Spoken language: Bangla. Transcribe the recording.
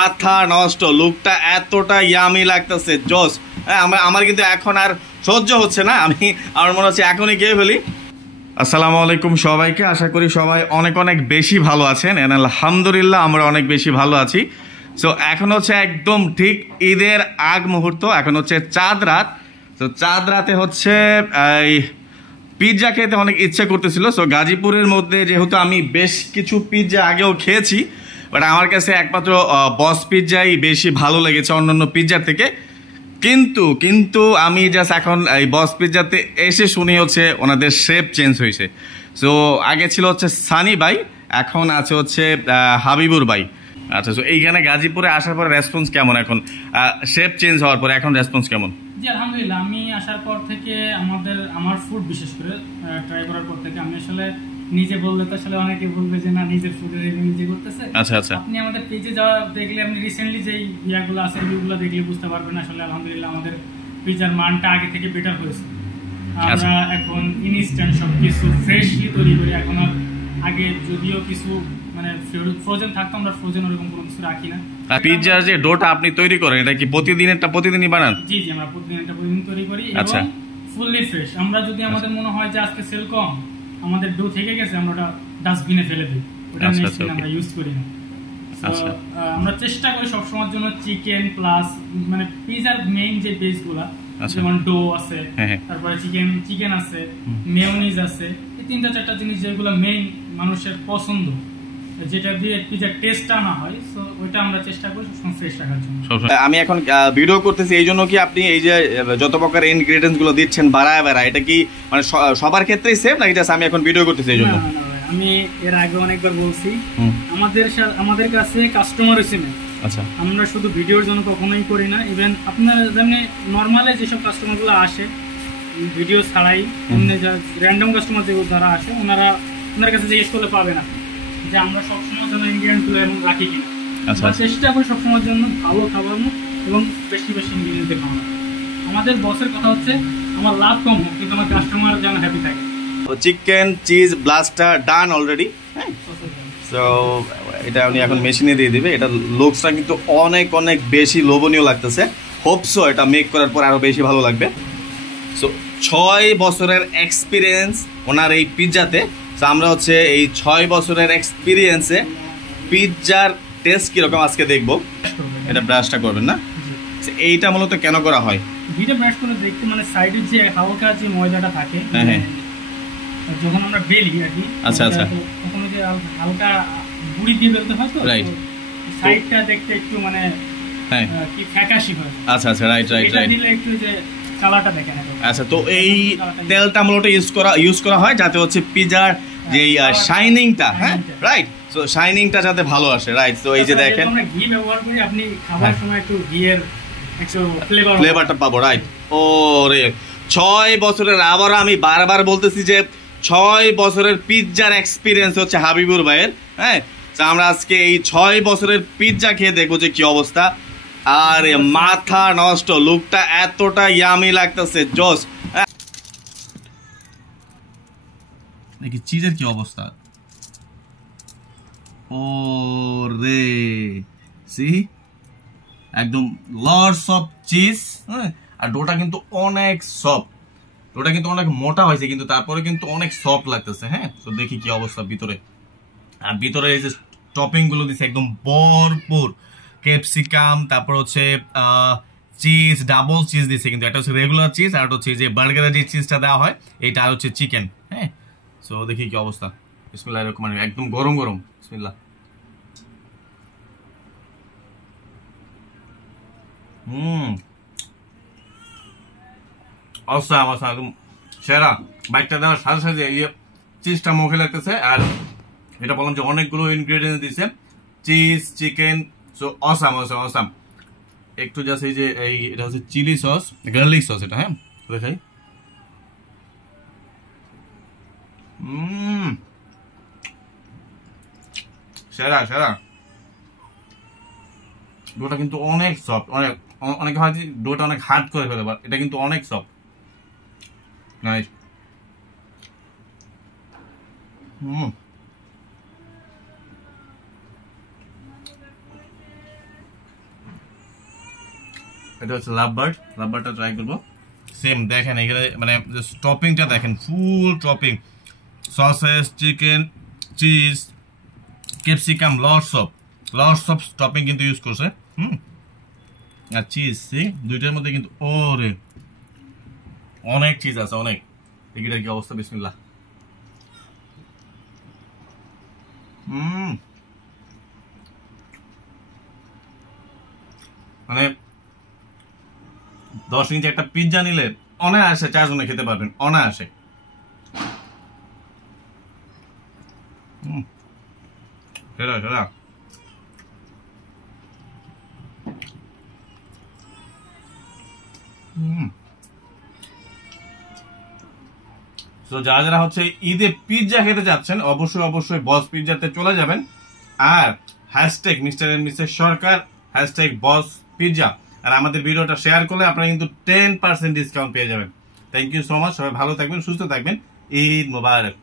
মাথা নষ্ট, লুকটা এতটা ইয়ামি লাগতেছে, জোস। হ্যাঁ, আমার কিন্তু এখন আর সহ্য হচ্ছে না, আমার মনে হচ্ছে এখনই খেয়ে ফেলি। আসসালামু আলাইকুম সবাইকে, আশা করি সবাই অনেক অনেক বেশি ভালো আছেন। আলহামদুলিল্লাহ আমরা অনেক বেশি ভালো আছি। সো এখন হচ্ছে একদম ঠিক ঈদের আগ মুহূর্ত, এখন হচ্ছে চাঁদ রাত। তো চাঁদ রাতে হচ্ছে এই পিৎজা খেতে অনেক ইচ্ছে করতেছিল। সো গাজীপুরের মধ্যে যেহেতু আমি বেশ কিছু পিৎজা আগেও খেয়েছি, বাট আমার কাছে একমাত্র বস পিৎজাই বেশি ভালো লেগেছে অন্যান্য পিৎজার থেকে। কিন্তু আমি জাস্ট এখন এই বস পিৎজাতে এসে শুনি হচ্ছে ওনাদের শেপ চেঞ্জ হয়েছে। সো আগে ছিল হচ্ছে সানি ভাই, এখন আছে হচ্ছে হাবিবুর ভাই। আচ্ছা, সো এইখানে গাজীপুরে আসার পরে রেসপন্স কেমন? এখন শেপ চেঞ্জ হওয়ার পরে এখন রেসপন্স কেমন? জি আলহামদুলিল্লাহ, আমি আসার পর থেকে আমার ফুড বিশেষ করে ট্রাই করার পর থেকে আমি আসলে নিজে বললে তো আসলে অনেকে বলবে যে না নিজের ফুডের রিভিউ নিজে করতেছে। আচ্ছা আচ্ছা, আপনি আমাদের পেজে যাওয়া দেখলে, আপনি রিসেন্টলি যেই ইয়াগুলো আছে রিভিউগুলো দেখলে বুঝতে পারবেন আসলে আলহামদুলিল্লাহ আমাদের পিৎজার মানটা আগে থেকে বেটার হয়েছে। আমরা এখন ইনস্ট্যান্ট সব কিছু ফ্রেশলি তৈরি করি। এখন আর আগে যদিও কিছু মানে ফ্রোজেন থাকতো, আমরা ফ্রোজেন ওরকম কোনো কিছু রাখি না। আর পিৎজার যে ডোটা আপনি তৈরি করেন এটা কি প্রতিদিনই বানান? জি জি, আমরা প্রতিদিন তৈরি করি এবং ফুললি ফ্রেশ। আমরা যদি আমাদের মনে হয় যে আজকে সেল কম, আমাদের ডো থেকে গেছে, আমরা ওটা ডাস্টবিনে ফেলে দিই, ওটা নেক্সট দিন আমরা ইউজ করি না। আমরা চেষ্টা করি সবসময়ের জন্য চিকেন প্লাস মানে পিৎজার মেইন যে বেসগুলা, যেমন ডো আছে, তারপরে চিকেন আছে, মেয়োনিজ আছে, এই 3-4টা জিনিস যেগুলো মেইন মানুষের পছন্দ, যেটা দিয়ে পিৎজার টেস্টটা না হয়, সো ওইটা আমরা চেষ্টা করি সবসময় ফ্রেশ রাখার জন্য। আমি এখন ভিডিও করতেছি এই জন্য কি আপনি এই যে যত প্রকার ইনগ্রেডিয়েন্টস গুলো দিচ্ছেন বাড়ায় এটা কি মানে সবার ক্ষেত্রেই সেম নাকি জাস্ট আমি এখন ভিডিও করতেছি এই জন্য? আমি এর আগে অনেকবার বলছি, আমাদের কাছে কাস্টমার হচ্ছে না। আচ্ছা, আমরা শুধু ভিডিওর জন্য কখনোই করি না। ইভেন আপনার যেমনি নর্মালে যেসব কাস্টমারগুলো আসে ভিডিও ছাড়াই, এমনি র্যান্ডম কাস্টমার যেগুলো যারা আসে ওনার কাছে জিজ্ঞেস করলে পাবে না যে আমরা সবসময় জন্য ইনগ্রিডিয়েন্টগুলো এমন রাখি কিনা। আমরা চেষ্টা করি সবসময়ের জন্য ভালো খাওয়ানো এবং বেশি বেশি ইনগ্রিডিয়েন্ট খাওয়ানো। আমাদের বসের কথা হচ্ছে আমার লাভ কম হোক কিন্তু আমার কাস্টমার যেন হ্যাপি থাকে। চিকেন চিজ ব্লাস্টার ডান অলরেডি। হ্যাঁ, সো এটা উনি এখন মেশিনে দিয়ে দিবে। এটা লুকসটা কিন্তু অনেক অনেক বেশি লোভনীয় লাগতেছে। হোপসো এটা মেক করার পর আরো বেশি ভালো লাগবে। সো 6 বছরের এক্সপিরিয়েন্স ওনার এই পিৎজাতে। সো আমরা হচ্ছে এই 6 বছরের এক্সপিরিয়েন্সে পিৎজার টেস্ট কিরকম আজকে দেখবো। এটা ব্রাশটা করবেন না? এইটা মূলত কেন করা হয়? ভিডিও ব্রাশ করে দেখতে মানে সাইডের যে হালকা যে ময়দাটা থাকে, হ্যাঁ, যখন আমরা বেলি আর কি, আচ্ছা আচ্ছা, তখন যে হালকা গুড়ি দিয়ে বেলতে হয়, তো সাইডটা দেখতে একটু মানে হ্যাঁ কি ফ্যাকাশি হয়। আচ্ছা আচ্ছা, রাইট দিলে একটু যে কালারটা দেখেন। আচ্ছা, তো এই তেলটা মূলত ইউজ করা হয় যাতে হচ্ছে পিৎজার যে শাইনিংটা, হ্যাঁ রাইট, সো শাইনিংটা যাতে ভালো আসে, রাইট। তো এই যে দেখেন আমরা ঘি ব্যবহার করি, আপনি খাবার সময় একটু ঘিয়ের একটু ফ্লেভারটা পাবো, রাইট। ওরে 6 বছরের, আবার আমি বারবার বলতেছি যে 6 বছরের পিৎজার এক্সপিরিয়েন্স হচ্ছে হাবিবুর ভাইয়ের। হ্যাঁ, আমরা আজকে এই 6 বছরের পিৎজা খেয়ে দেখবো যে কি অবস্থা। আর মাথা নষ্ট, লুকটা এতটা ইয়ামি লাগতেছে, জোস। নাকি চিজের কি অবস্থা? ও রে, সি একদম লটস অফ চিজ। হ্যাঁ, আর ডোটা কিন্তু অনেক সফট, ডোটা কিন্তু অনেক মোটা হয়েছে কিন্তু তারপরে কিন্তু অনেক সফট লাগতেছে। হ্যাঁ, তো দেখি কি অবস্থা ভিতরে। আর ভিতরে এই যে টপিং গুলো দিচ্ছে একদম ভরপুর, ক্যাপসিকাম, তারপর হচ্ছে চিজ, ডাবল চিজ দিচ্ছে, কিন্তু এটা হচ্ছে রেগুলার চিজ, আর হচ্ছে যে বার্গারের যে চিজটা দেওয়া হয় এইটা, আর হচ্ছে চিকেন। হ্যাঁ, সো দেখি কি অবস্থা। বিসমিল্লাহির রহমানির রহিম, একদম গরম গরম। বিসমিল্লাহ। অসাম একদম সেরা। বাইকটা দেওয়ার সাথে সাথে এই যে চিজটা মুখে লাগতেছে, আর এটা বললাম যে অনেকগুলো ইনগ্রেডিয়েন্টস দিচ্ছে, চিজ, চিকেন, সো অসাম। একটু জাস্ট এই যে এটা হচ্ছে চিলি সস, গার্লিক সস, এটা হ্যাঁ দেখাই। সেরা। ডোটা কিন্তু অনেক সফট, অনেকে হয় ডোটা অনেক হার্ড করে ফেলে, বাট এটা কিন্তু অনেক সফট। নাইস। এটা হচ্ছে লাভবার্ডটা ট্রাই করবো। সেম দেখেন এখানে মানে টপিংটা দেখেন, full topping, sauces, chicken, cheese, capsicum, lots of topping কিন্তু ইউজ করছে। আর চিজ দুইটার মধ্যে কিন্তু ওরে অনেক চিজ আছে, অনেক। এটার কি অবস্থা, বিসমিল্লাহ। মানে 10 ইঞ্চি একটা পিৎজা নিলে অনায়াসে 4 জনে খেতে পারবেন, অনায়াসে। সেটা তো যারা হচ্ছে ঈদে পিৎজা খেতে যাচ্ছেন অবশ্যই বস পিৎজাতে চলে যাবেন। আর hashtag mister and missus Sarkar, hashtag boss pizza, আর আমাদের ভিডিওটা শেয়ার করলে আপনারা কিন্তু 10% ডিসকাউন্ট পেয়ে যাবেন। থ্যাংক ইউ সো মাচ, সবাই ভালো থাকবেন, সুস্থ থাকবেন, ঈদ মোবারক।